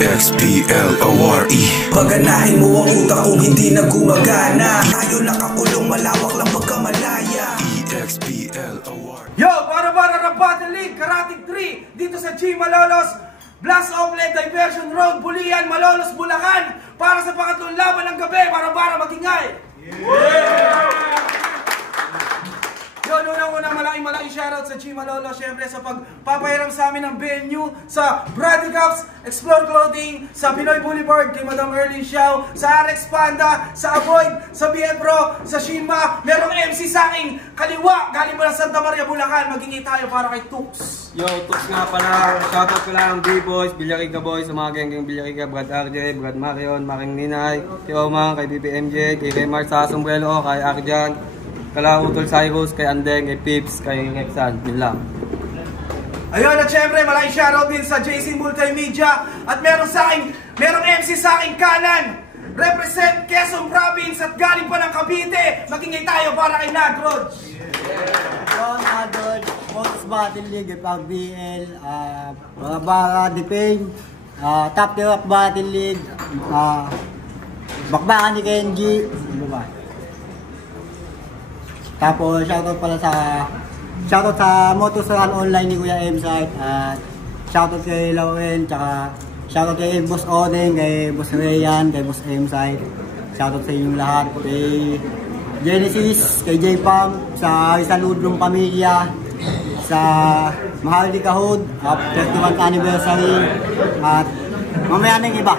EXPLORE. Paganahin mo ang utak kung hindi na gumagana. Tayo nakakulong, malawak lang pagkamalaya. EXPLORE. Yo, para ng Battle League, Karatig 3, dito sa G Malolos, Blast Outlet, Diversion Road, Bulian, Malolos, Bulacan, para sa pangatlong laban ng gabi, para magingay. Yun, unang malaking shoutout sa G Malolos, syempre sa pagpapahiram sa amin ng venue, sa Brady Cups, Explore Clothing, sa Pinoy Boulevard, kay Madam Erlyn Xiao, sa RX Panda, sa Avoid, sa BF sa Shimba, merong MC sa aking kaliwa, galing mula Santa Maria, Bulacan, magingay tayo para kay Tux. Yo, Tux nga pala, shoutout ko lang B-Boys, Villarica Boys, sa mga geng Villarica, Brad RJ, Brad Marion, Maring Ninay, kay Omang, kay BBMJ, kay Raymar sa Sombrero, kay Arjan, Kala Utol Cyrus, kay Andeng, kay Pips, kay Rexan, yun lang. Ayun, at syempre, malaking shoutout din sa JC Multimedia. At merong MC sa aking kanan. Represent Quezon Province at galing pa ng Cavite. Magingay tayo para kay Nagrod. Yon, Adol, Motos Battle League, PAGBL, mga Bara Defame, Top Tier of Battle League, Bakbakan ni Kenji, ano ba? Tapos shoutout sa Motos Run Online ni Kuya M-Site, at shoutout kay Lauren, tsaka shoutout kay Boss Odeng, kay Boss Rayan, kay Boss M-Site, shoutout sa inyong lahat, kay Genesis, kay J-Pam, sa Isaludlong Pamilya, sa Mahal di Kahod, 31st anniversary, at mamaya na yung iba.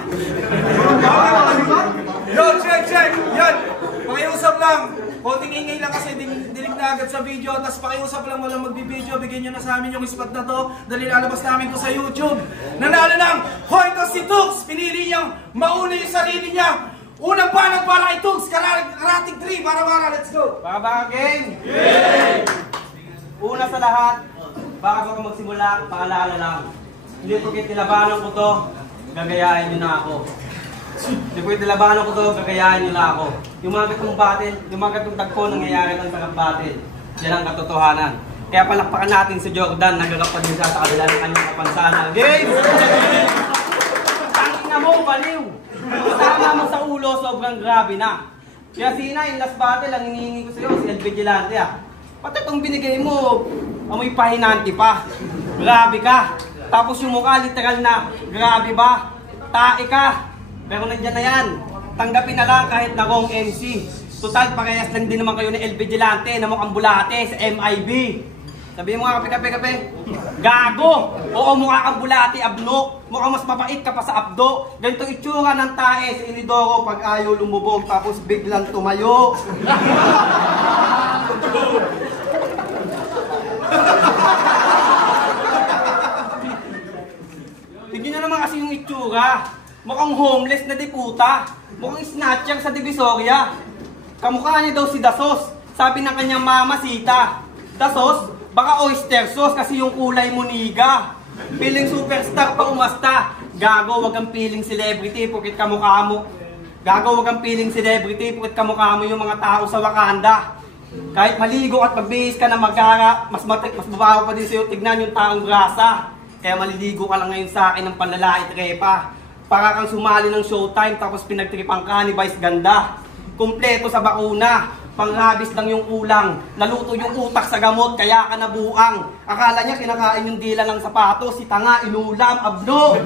Yo, check! Yan! Pakiusap lang! Konting ingay lang kasi dinig na agad sa video. Tapos pakiusap lang walang magbibideo. Bigyan nyo na sa amin yung spot na to. Dali lalabas namin to sa YouTube. Nanalo ng Hoytos si Tux. Pinili niyang mauna yung sarili niya. Unang banat para kay Tux. Karatig 3. Para. Let's go. Baka gang! Yay! Una sa lahat, bago magsimula, paalala lang. Hindi ko kitilabanan ko to, gagayahin nyo na ako. Hindi po itilabanan ko to, gagayahin nyo na ako. Yung mga gatong battle, yung mga gatong tagpo nangyayari lang sa battle. Yan ang katotohanan. Kaya palakpakan natin si Jordan, nagagapad din sa kanila ng kanyang kapansanan. Game! Tangin na mo, baliw! Tama mo sa ulo, sobrang grabe na. Kaya Sina, in last battle, ang hinihingi ko sa'yo, si El Vigilante Pati itong binigay mo, amoy pahinanti pa. Grabe ka. Tapos yung mukha, literal na, grabe ba? Tae ka. Pero nandiyan na yan. Tanggapin na lang kahit na wrong MC. Total, parehas lang din naman kayo ni El Vigilante na mukhang bulate sa MIB. Sabihin mo nga, kape. Gago! Oo, mukha kang bulate, abno. Mukhang mas mapait ka pa sa abdo. Ganito itsura ng tae sa Inidoro pag ayaw lumubog tapos biglang tumayo. Tignan nyo naman kasi yung itsura. Mukhang homeless na deputa. Mukhang snatcher sa Divisoria. Kamukha niya daw si Dasos. Sabi ng kanyang mama, Sita. Dasos, baka oyster sauce kasi yung kulay mo niga. Piling superstar pa umasta. Gago, wag kang piling celebrity pukit kamukha mo. Gago, wag kang piling celebrity pukit kamukha mo yung mga tao sa Wakanda. Kahit maligo at magbihis ka na magkara, mas mabaho pa din sa'yo tignan yung taong grasa. Kaya maliligo ka lang ngayon sa akin ng panlalait repa. Para kang sumali ng showtime tapos pinagtripan ka ni Vice Ganda. Kumpleto sa bakuna, pangrabis lang yung kulang. Naluto yung utak sa gamot kaya ka nabuang. Akala niya kinakain yung dila ng sapatos, si tanga, inulam, abno.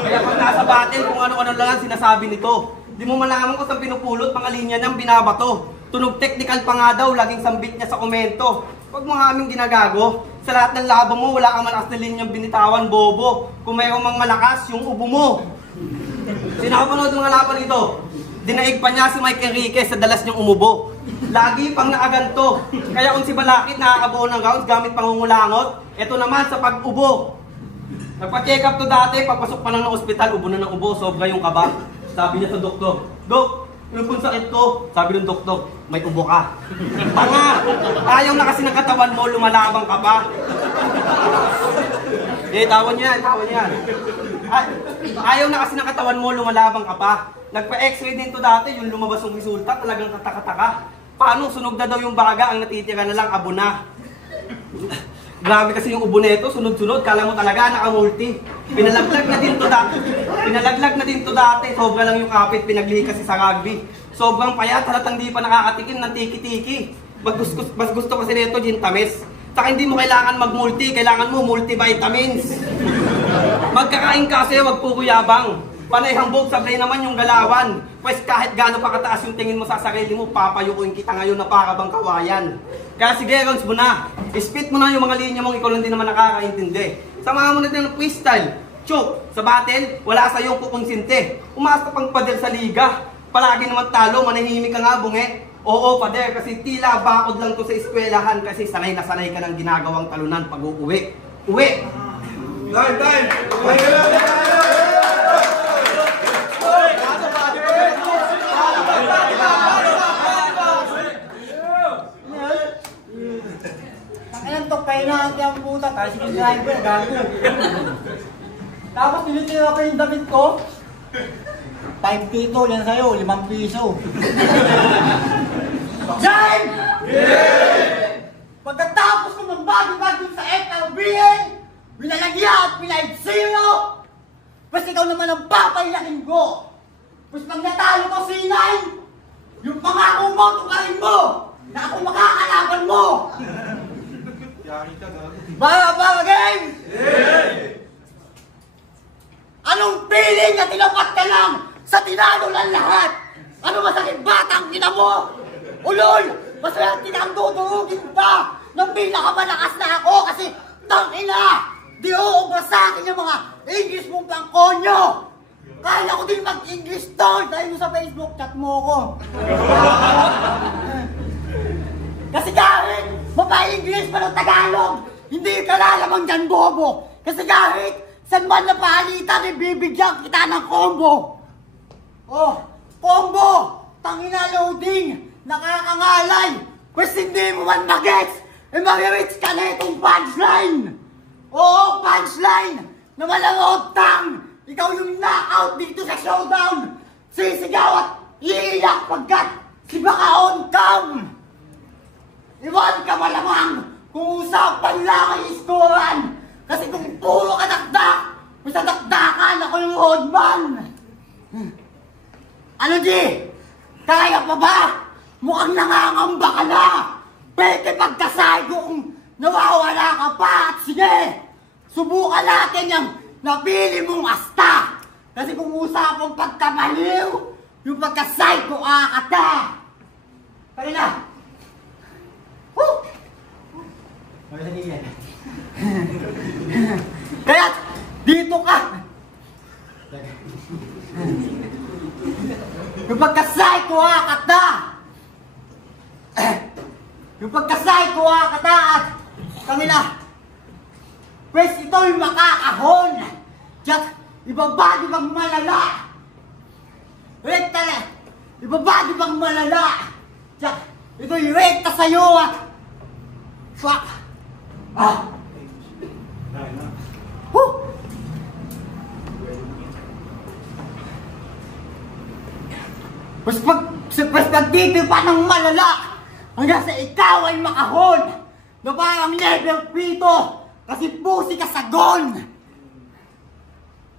Kaya pag nasa battle kung ano-ano lang sinasabi nito. Di mo malaman kung saan pinupulot, mga linya niyang binabato. Tunog technical pa nga daw, laging sambit niya sa komento. Huwag mo nga aming ginagago. Sa lahat ng laban mo, wala kang malakas na linyang binitawan, bobo. Kung mayroong mang malakas, yung ubo mo. Sinakapanood ng mga laban ito. Dinaig pa niya si Mike Enriquez sa dalas niyang umubo. Lagi pang nakaganto. Kaya kung si Balakid nakakabuo ng rounds gamit pangungulangot, ito naman sa pag-ubo. Nagpa-check up to dati, pagpasok pa lang ng ospital, ubo na ng ubo, sobra yung kaba. Sabi niya sa doktor, Dok, ano pong sakit ko? Sabi ng doktor, may ubo ka. Tanga! Ayaw na kasi ng katawan mo, lumalabang ka pa. Tawan niyo yan. Ayaw na kasi ng katawan mo, lumalabang ka pa. Nagpa-x-ray din to dati, yung lumabas yung resulta, talagang kataka-taka. Paano? Sunog na daw yung baga, ang natitira na lang, abo na. Grabe kasi yung ubo neto, sunod-sunod, kala mo talaga nakamulti. Pinalaglag na din to dati. Pinalaglag na din to dati. Sobra lang yung kapit, pinaglihi kasi sa rugby. Sobrang payat, halatang di pa nakakatikim ng tiki-tiki. Mas gusto kasi nito gin tamis. Saka hindi mo kailangan mag-multi, kailangan mo multivitamins. Magkakain kasi, wag puro yabang. Panay hambog, sablay naman yung galawan. Pues kahit gaano pa kataas yung tingin mo sa sarili mo, papayukuin kita ngayon na para bang kawayan. Kaya sige, rounds mo na. Spit mo na yung mga linya mong ikaw lang din naman nakakaintindi. Samahan mo na din ng freestyle. Choke, sa battle, wala sa iyong kukonsinte. Umasa pang pader sa liga. Palagi naman talo, manahimik ka nga bunge. Oo, pader, kasi tila bakod lang to sa eskwelahan kasi sanay na sanay ka ng ginagawang talunan pag uuwi. Uwi! Time! Ang to, pahinaan kaya ang puta, kasi yung driver, gago. Tapos tinitira ko yung damit ko. 5 pito, yan sa'yo, 5 piso. Yan! Pagkatapos ko mag-bagi-bagi sa FLBA, binalagya at pinahit-zero, basta ikaw naman ang papailakin ko. Basta pag natalo ko C9, yung pangako mo, tukarin mo, na ako makakalaban mo. Para game! Anong feeling na tinapat ka lang sa tinalo ng lahat? Ano masakit batang ina mo? Ulol! Maswerte na ang dudurugin pa ng pinakamalakas na ako kasi tangina! Di uubra sa akin yung mga English mong pangkonyo! Kaya ko din mag-English tol dahil sa Facebook chat mo ko. Kasi kahit mapa-English pa ng Tagalog, hindi ka lalamang dyan bobo. Kasi kahit saan man na palitan, ibibigyan kita ng combo. Oh, combo! Tangina loading! Nakakangalay! Pwes hindi mo man magets, mag-reach ka na itong punchline! Oo, punchline! Na walang utang! Ikaw yung knockout dito sa showdown! Sisigaw at iiyak pagkat si baka on cam! Iwan ka malamang kung usapan lang ay iskoran! Kasi kung puro ka dakdak, basta dakdakan ako yung roadman! Ano di? Kaya pa ba? Mukhang nangangamba ka na! Pwede pagkasay kung nawawala ka pa at sige! Subukan natin yung napili mong asta! Kasi kung usapang pagkamaliw, yung pagkasay ko akata! Kaya na! Woo! Kaya dito ka! Yung pagkasay ko akata! Yung pagkasay ko akata at kanila! Pwes ito yung makakahon! Diyak, ibaba di bang malala! Rekta na! Ibaba di bang malala! Diyak, ito yung rekta sa'yo at fuck! Ah! Woo! Pwes pagtitip pa ng malala hanggang sa ikaw ay makahon na parang level 7 kasi pusi ka sa gon.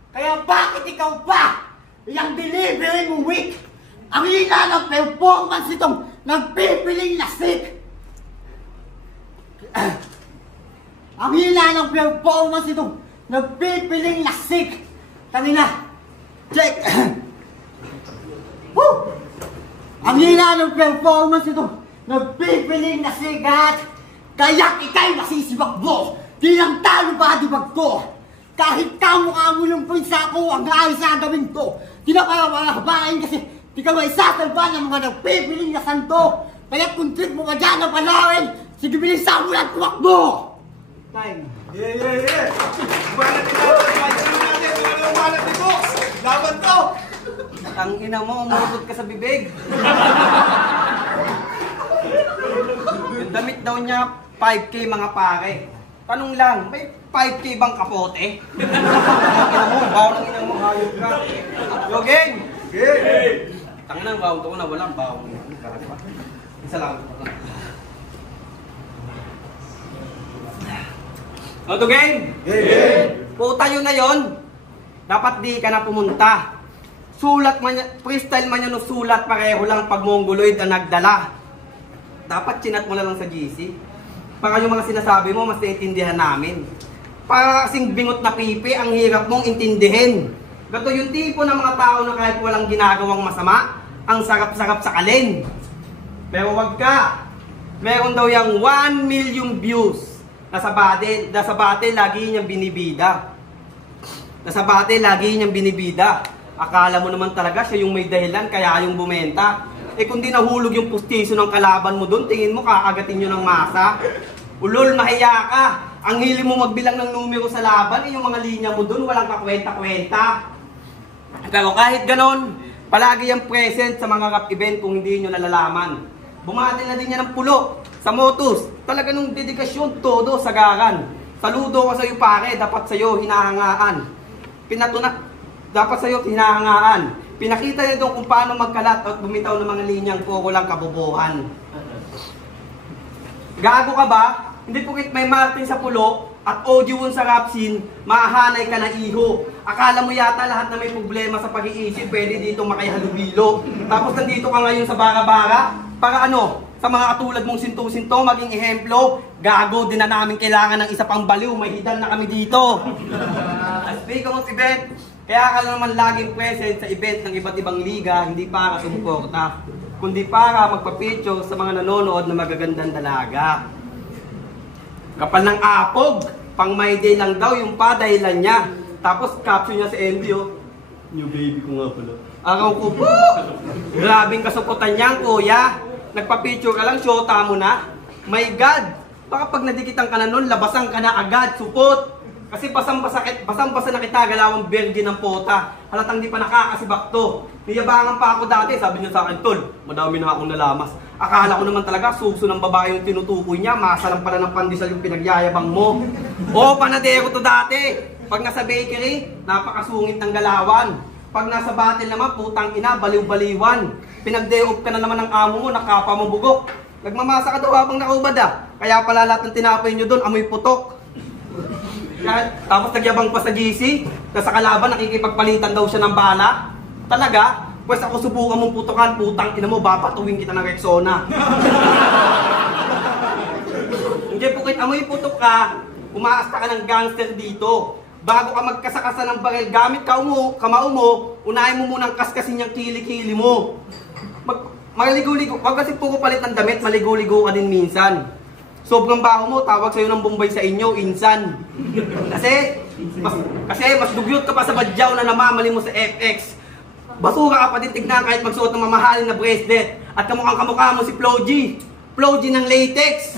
Kaya bakit ikaw pa? Yung delivery mo weak. Ang hina ng performance itong nagpipiling na sick. Ang hina ng performance itong nagpipiling na sick. Kanina, check. Woo! Ang hina ng performance itong nagpipiling na sick at kaya't ikay masisibak mo. Di lang talo ba di bag ko? Kahit kamukha mo yung pinsa ko, ang ayos sa gawin ko. Di na para malakabain kasi di ka may sasalba ng mga nagpipiling na santo. Kaya kung trip mo ka dyan na panawin, sige bilisan mo lang tumakbo! Time. Yeah! Umalat ni Box! Umalat ni Box! Laban to! Ang ina mo, umurot ka sa bibig. Yung damit daw niya, 5K mga pare. Tanong lang, may 5K bang kapote? Ang ina mo, bawang ng ina mo, hayop ka. Yo, gang! Tangin ang bawang ko na, walang bawang. Isa lang. Ano to, gang? Puta yun na yun. dapat di ka na pumunta. Sulat man, freestyle man yan o sulat, pareho lang pag mongoloid ang nagdala. Dapat chinat mo na lang sa GC. Para yung mga sinasabi mo, mas naiintindihan namin. Para kasing bingot na pipi, ang hirap mong intindihin. Gato yung tipo ng mga tao na kahit walang ginagawang masama, ang sarap-sarap sa kalin. Pero wag ka. Meron daw yung 1 million views. Nasa bate, lagi niyang binibida. Akala mo naman talaga siya yung may dahilan, kaya yung bumenta. Eh kung di nahulog yung pustiso ng kalaban mo doon, tingin mo kakagatin nyo ng masa. Ulol, mahiya ka. Ang hili mo magbilang ng numero sa laban, yung mga linya mo doon, walang kakwenta-kwenta. Pero kahit ganon, palagi yung present sa mga rap event kung hindi nyo nalalaman. Bumati na din niya ng pulo sa Motus. Talaga nung dedikasyon, todo sagaran. Saludo ko sa iyo pare, dapat sa iyo hinahangaan. Dapat sa iyo hinahangaan. Pinakita niya doon kung paano magkalat at bumitaw ng mga linyang puro lang kabobohan. Gago ka ba? Hindi pukit may Martin sa pulo at audio sa rap scene, mahanay ka na iho. Akala mo yata lahat na may problema sa pag-iisip, pwede dito makihalubilo. Tapos nandito ka ngayon sa bara-bara, para ano? Sa mga katulad mong sinto-sinto, maging ehemplo, gago din na namin kailangan ng isa pang baliw, may hidan na kami dito. Speaking of event, kaya ka naman laging present sa event ng iba't ibang liga, hindi para sumuporta, kundi para magpa-picture sa mga nanonood na magagandang dalaga. Kapal ng apog, pang my day lang daw yung padahilan niya. Tapos caption niya sa MD, new baby ko nga pala. Araw ko po! Grabing kasuputan niyan, kuya. Nagpa-picture ka lang, syota mo na. My God! Baka pag nadikitan ka na nun, labasan ka na agad, supot! Kasi basang-basa na kita, galawang virgin ng pota. Halatang di pa nakakasibak to. Niyabangan pa ako dati, sabi niya sa akin, tol, madami na akong nalamas. Akala ko naman talaga, suso ng babae yung tinutukoy niya, masa lang pala ng pandesal yung pinagyayabang mo. Oo, panadero to dati. Pag nasa bakery, napakasungit ng galawan. Pag nasa battle naman, putang ina, baliw-baliwan. Pinag-day-off ka na naman ng amo mo, nakapa mo bugok. Nagmamasa ka daw habang nakaubad ah. Kaya pala lahat ng tinapay nyo doon, amoy putok. Tapos nagyabang pa sa GC, na sa kalaban nakikipagpalitan daw siya ng bala. Talaga? Pwes ako subukan mong putukan, putang ina mo, babatuwing kita ng Rexona. Hindi pukit amoy putok ka, umaasta ka ng gangster dito. Bago ka magkasakasa ng baril, gamit kamao mo, unahin mo munang kaskasin yung kilikili mo. Maligo-ligo, wag kasi puro palit ng damit, maligo-ligo ka din minsan. Sobrang baho mo, tawag sa'yo ng Bombay sa inyo, insan. Kasi mas dugyot ka pa sa badyaw na namamali mo sa FX. Basura ka pa din tignan kahit magsuot ng mamahalin na bracelet. At kamukha mo si Flo G ng latex.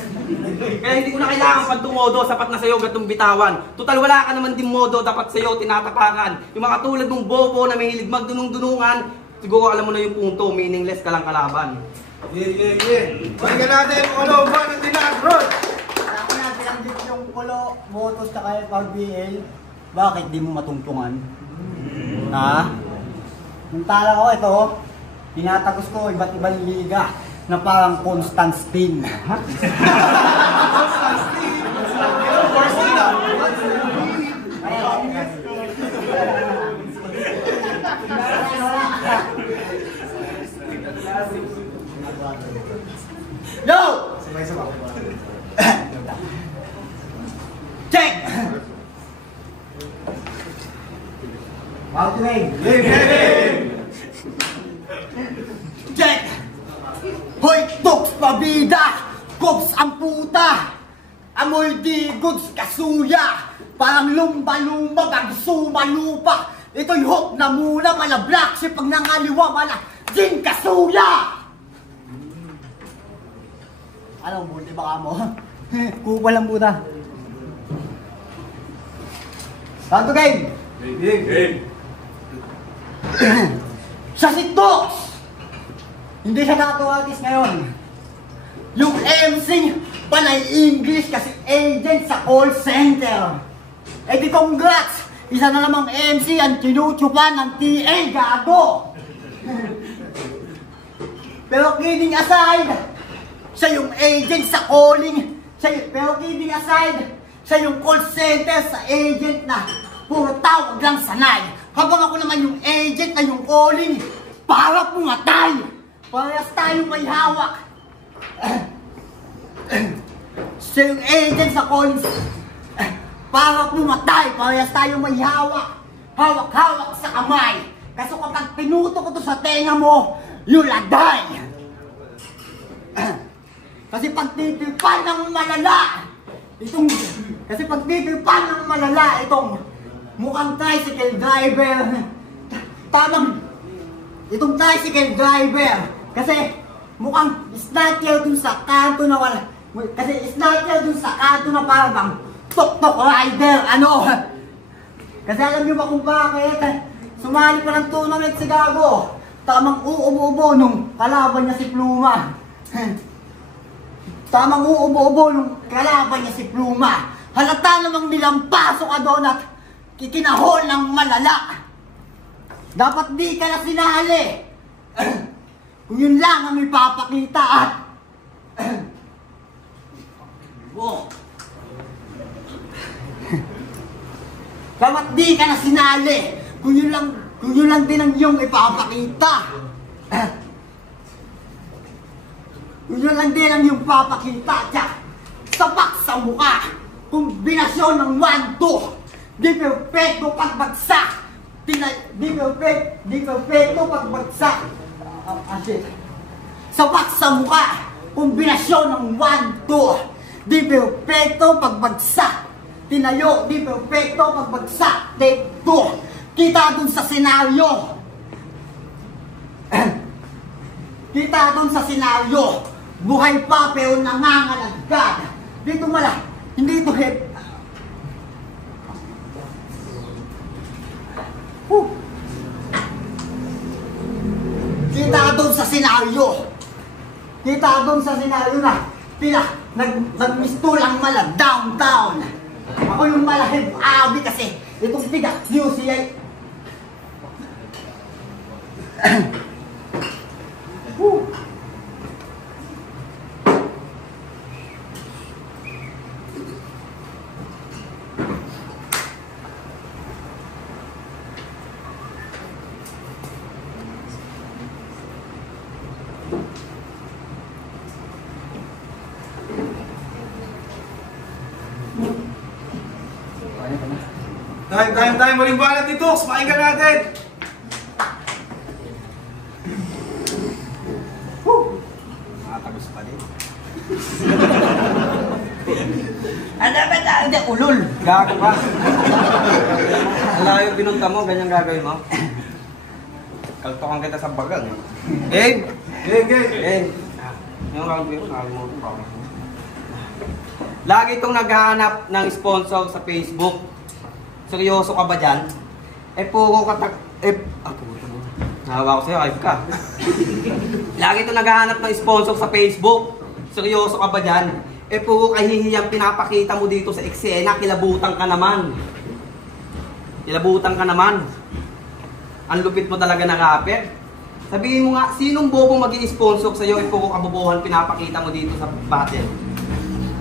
Kaya hindi ko na kailangan pag tumodo, sapat na sa'yo gatong bitawan. Total wala ka naman din modo, dapat sa'yo tinatapakan. Yung mga katulad mong bobo na may hilig magdunong-dunungan, siguro alam mo na yung punto, meaningless ka lang kalaban. Balikan natin yung ulo ba ng Tinagros? Ako na pinanggit yung Polo, Motos, tsaka FRBL. Bakit di mo matungtungan? Ha? Yung tala ko ito, tinatagos ko iba't ibang liga na parang constant spin. Constant spin? First nila. Yo! Check! Outrage! Check! Hoy, Toks pabida! Kops ang puta! Amoy di goods kasuya! Parang lumba-lumba, bagsuma lupa! Ito'y hook na mula, mala black ship pag nangaliwa, mala din kasuya! Anong buti baka mo? Kupa lang puta. Tanto game! Game! Siya si Toks! Hindi siya nakatuwatis ngayon. Yung MC, panay English kasi agent sa call center. Eh di congrats! Isa na namang MC ang tinutupan ng TA, gago! Pero kidding aside, siya yung agent sa calling. Pero kidding aside, siya yung call center sa agent na puro tawag lang sanay. Habang ako naman yung agent na yung calling para pumatay. Parehas tayong may hawak. Siya yung agent sa calling para pumatay. Parehas tayong may hawak. Hawak-hawak sa kamay. Kaso kapag pinuto ko to sa tenga mo, you'll die. Kasi pagtitipan ng malala itong mukhang tricycle driver. Tamang itong tricycle driver kasi mukhang snatcher dun sa kanto na wala. Kasi snatcher dun sa kanto na parang tok-tok rider. Ano? Kasi alam niyo ba kung bakit? Sumali pa ng tournament si Gago. Tamang uubo-ubo nung kalaban niya si Pluma. Tamang uubo-ubo nung kalaban niya si Pluma. Halata namang nilampaso ka doon at kikinahol ng malala. Dapat di ka na sinali. Kung yun lang ang ipapakita at dapat di ka na sinali. Kung yun lang din ang iyong ipapakita. Kung yun lang din ang iyong papakita. Sapak sa mukha. Kombinasyon ng 1-2. Di perfecto pagbagsak. Di perfecto pagbagsak. Sapak sa mukha. Kombinasyon ng 1-2. Di perfecto pagbagsak. Tinayo, di perfecto pagbagsak. Take 2. Kita dun sa senaryo. Kita dun sa senaryo. Buhay pa pero nangangalagad. Dito mala. Hindi ito hit. Kita dun sa senaryo. Kita dun sa senaryo na nagmistulang mala downtown. Ako yung malahib abi kasi itong tiga UCI. Time, muling balat ni Tux, pakinggan natin. Makatagos pa din. Ano ba tayo ulol? Gago ka. Wala yung binunta mo, ganyan gagawin mo. Kaltokan kita sa bagang. Game! Yung gagawin ko, nakalimutan pa ako. Lagi itong naghahanap ng sponsor sa Facebook. Seryoso ka ba dyan? Puro ka nahawa ko sa'yo, ayos ka. Lagi itong naghahanap ng sponsor sa Facebook. Seryoso ka ba dyan? Puro kahihiyang pinapakita mo dito sa eksena, kilabutan ka naman. Ang lupit mo talaga na rapper. Sabihin mo nga, sinong bobo mag-i-sponsor sa'yo, puro kabubuhan pinapakita mo dito sa battle.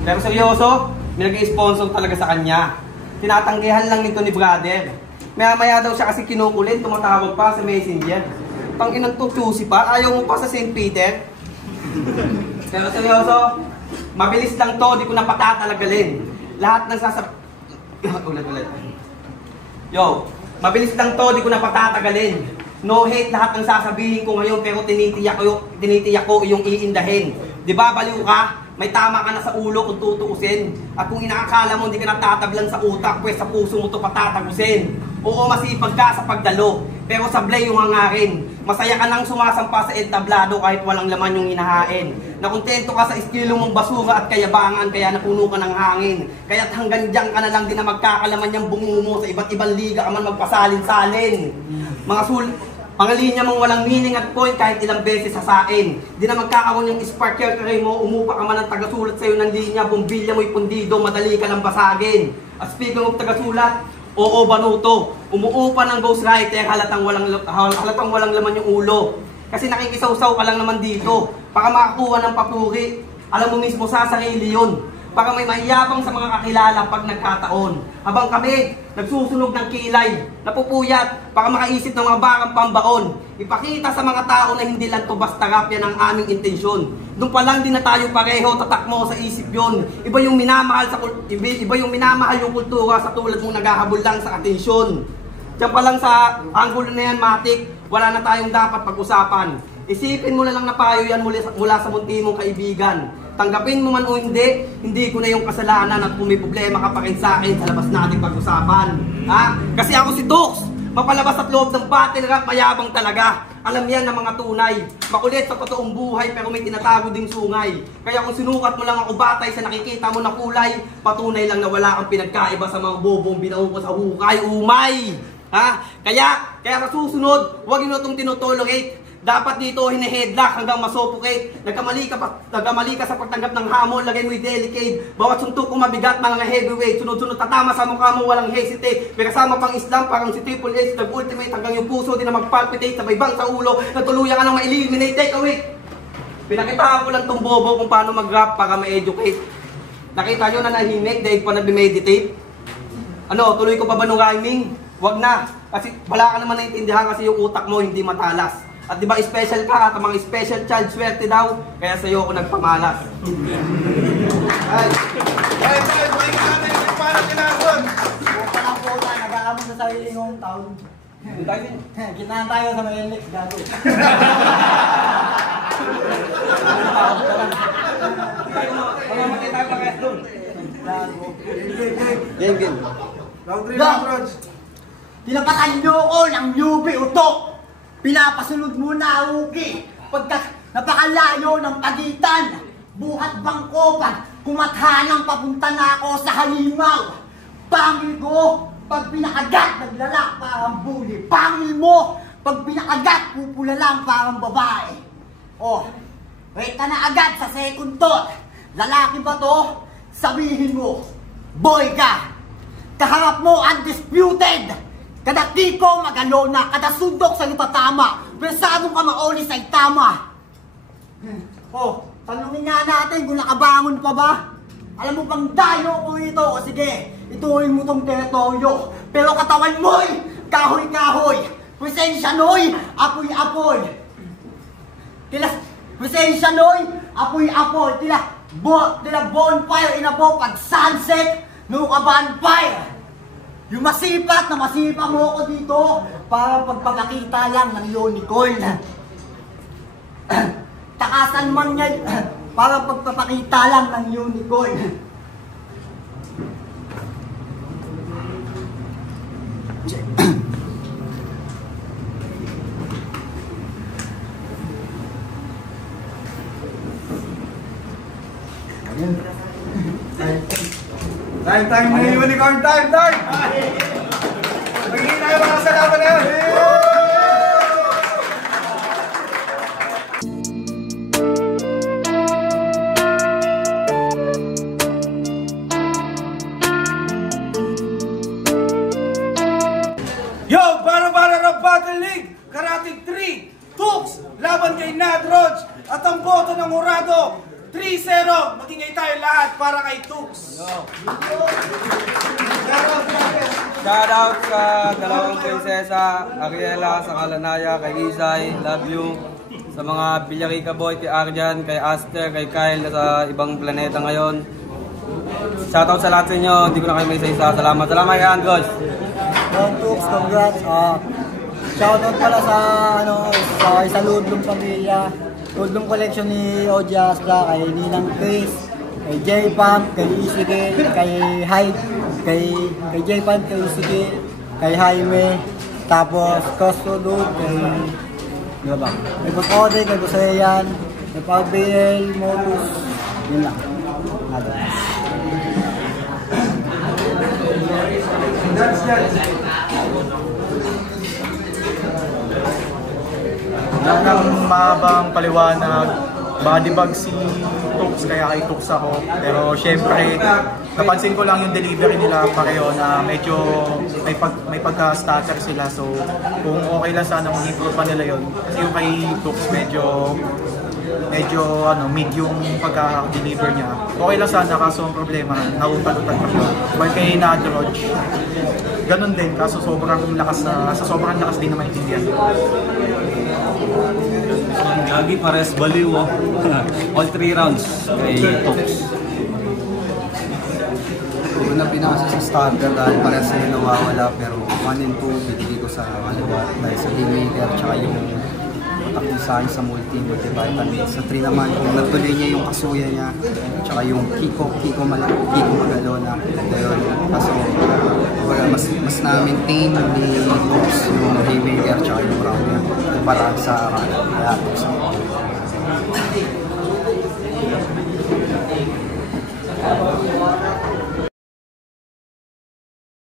Pero seryoso, may nag-i-sponsor talaga sa kanya. Tinatanggihan lang nito ni brother. Maya-maya daw siya kasi kinukulit, tumatawag pa sa messenger. Tanginang tutusi pa, ayaw mo pa sa St. Peter. Pero seryoso, mabilis lang to, di ko na patatalagalin. Lahat ng ulit. Yo, mabilis lang to, di ko na patatagalin. No hate lahat ng sasabihin ko ngayon, pero tinitiyak ko yung iindahin. Di ba, baliw ka? May tama ka na sa ulo kung tutuusin. At kung inaakala mo hindi ka natatablan sa utak, pues sa puso mo ito patatagusin. Oo, masipag ka sa pagdalo, pero sablay yung hangarin. Masaya ka nang sumasampa sa entablado kahit walang laman yung hinahain. Nakontento ka sa estilo mong basura at kayabangan, kaya napuno ka ng hangin. Kaya't hanggang dyan ka na lang din na magkakalaman yung bungo mo. Sa iba't ibang liga ka man magpasalin-salin. Mga linya mong walang meaning at point kahit ilang beses sasain. Di na magkakaroon yung spark carry mo, umupa ka man ng tagasulat sa'yo ng linya, bumbilya mo'y pundido, madali ka lang basagin. At speaking of tagasulat, oo banuto, umuupa ng ghostwriter, halatang walang laman yung ulo. Kasi nakikisaw-saw ka lang naman dito, para makakuha ng papuri. Alam mo mismo sa sarili yun, para may maiyabang sa mga kakilala pag nagkataon. habang kami nagsusunog ng kilay, napupuyat para makaisip ng mga bakang pambaon. Ipakita sa mga tao na hindi lang to basta rap, yan ang aming intensyon. Doon pa lang din na tayo pareho, tatak mo sa isip yon. Iba yung minamahal yung kultura sa tulad mong naghahabol lang sa atensyon. Diyan pa lang sa angulo na yan, Matik, wala na tayong dapat pag-usapan. Isipin mo na lang na payo yan mula sa munti mong kaibigan. Tanggapin mo man o hindi ko na yung kasalanan at kung may problema ka pa rin sa akin sa labas nating pag-usapan. Ha? Kasi ako si Tux, mapalabas at loob ng battle rap, mayabang talaga. Alam yan ng mga tunay. Makulit sa totoong buhay pero may tinatago ding sungay. Kaya kung sinukat mo lang ako batay sa nakikita mo na kulay, patunay lang na wala kang pinagkaiba sa mga bobong binaw ko sa hukay, umay. Ha? Kaya sa susunod, huwag nyo itong tinotolerate. Dapat dito hine-headlock hanggang masuffocate. Nagkamali ka sa pagtanggap ng hamon, lagay mo'y delicate. Bawat suntok ko mabigat, mga heavyweight. Sunod-sunod tatama sa mukha mo, walang hesitate. May kasama pang Islam, parang si Triple H. Nag-ultimate hanggang yung puso, di na magpalpitate. Sabay bang sa ulo, natuluyan ka nang ma-eliminate. Take away. Pinakitaan ko lang tong bobo kung paano mag-rap para ma-educate. Nakita nyo na nahimik dahil pa nag-meditate? Ano, tuloy ko pa ba nung rhyming? Wag na. Kasi wala ka naman naintindihan kasi yung utak mo hindi matalas. At di ba special ka at mga special child swerte daw, kaya sa'yo ako nagpamalas. Ay, balik natin yung parang kinason. Kung palang po tayo, nag-aamon sa sarili ngong taon. Kinahan tayo sa may Lex, gago. Mamamatay tayo pa kaya doon. Game. Round 3 lang, Rog. Tinapatan niyo ko ng newbie utok. Pinapasunod mo na uki. Pagka napakalayo ng pagitan. Buhat bangko pag kumathanang papunta na ako sa halimaw. Pangil ko pag pinakagat naglalak parang bully. Pangil mo pag pinakagat pupula lang parang babae. Oh, wait ka na agad sa second thought. Lalaki ba to? Sabihin mo, boy ka. Kaharap mo undisputed. Kada tiko magalo na, kada sundok sa itatama. Pesadong ka maoli sa itama. Oh, tanungin nga natin kung nakabangon pa ba? Alam mo bang dayo ko ito? O sige, ituloy mo tong teritoryo. Pero katawan mo'y kahoy-kahoy. Presensya no'y apoy-apoy. Presensya no'y apoy-apoy. Tila bonfire inabo pag sunset. No ka bonfire. Yung masipat na masipa mo ako dito para pagpapakita lang ng unicorn. Takasan man yan para pagpapakita lang ng unicorn. Time na yung unicorn, time! Magiging tayo mga sa laban na yun! Yo! Bara-bara Rap Battle League! Karatig 3! Tux! Laban kay Nadroj! At ang boto ng Murado! 3-0! Magingay tayo lahat para kay Tux! Shoutout sa dalawang prinsesa, Ariela, sa Kalanaya, kay Isay, love you. Sa mga Villarica boy, kay Arjan, kay Aster, kay Kyle na sa ibang planeta ngayon. Shoutout sa lahat sa inyo, hindi ko na kayo may isa-isa. Salamat kay Andros. Tux, congrats. Shoutout pala sa isa Ludlong pamilya. Ludlong collection ni Oji Asla, kay Ninang Chris, kay J-Pump, kay Isigil, kay Hyde, kay J-Pump, kay Isigil, kay Jaime, tapos Costodud, kay Boss Ode, kay Boss Rayan, kay Pag-BL, Modus, yun lang. Lang ng mahabang paliwanag, body bag si Tux, kaya kay Tux ako. Pero syempre, napansin ko lang yung delivery nila pareho na medyo may pagka-stutter sila. So kung okay lang sana kung improve pa nila yun. Kasi yung kay Tux medyo medyo mid yung pagka-deliver niya. Okay lang sana, kaso ang problema, nautal-utal pa siya. While kay Nadroj, ganun din, kaso sobrang lakas din na maintindihan. Lagi pares baliw, oh. All 3 rounds kay Tox. Una pinasa sa starter dahil parehas sila nawawala, pero 1 and 2 binigay ko sa kaliwa dahil sa haymaker tsaka yung takbo sa akin sa multi-vitamin. Sa 3 naman, kung natuloy niya yung kasuya niya tsaka yung Kiko Magalo na ganda yun. Kaso mas na-maintain ni Tox yung haymaker tsaka yung round niya para sa kaya Tox.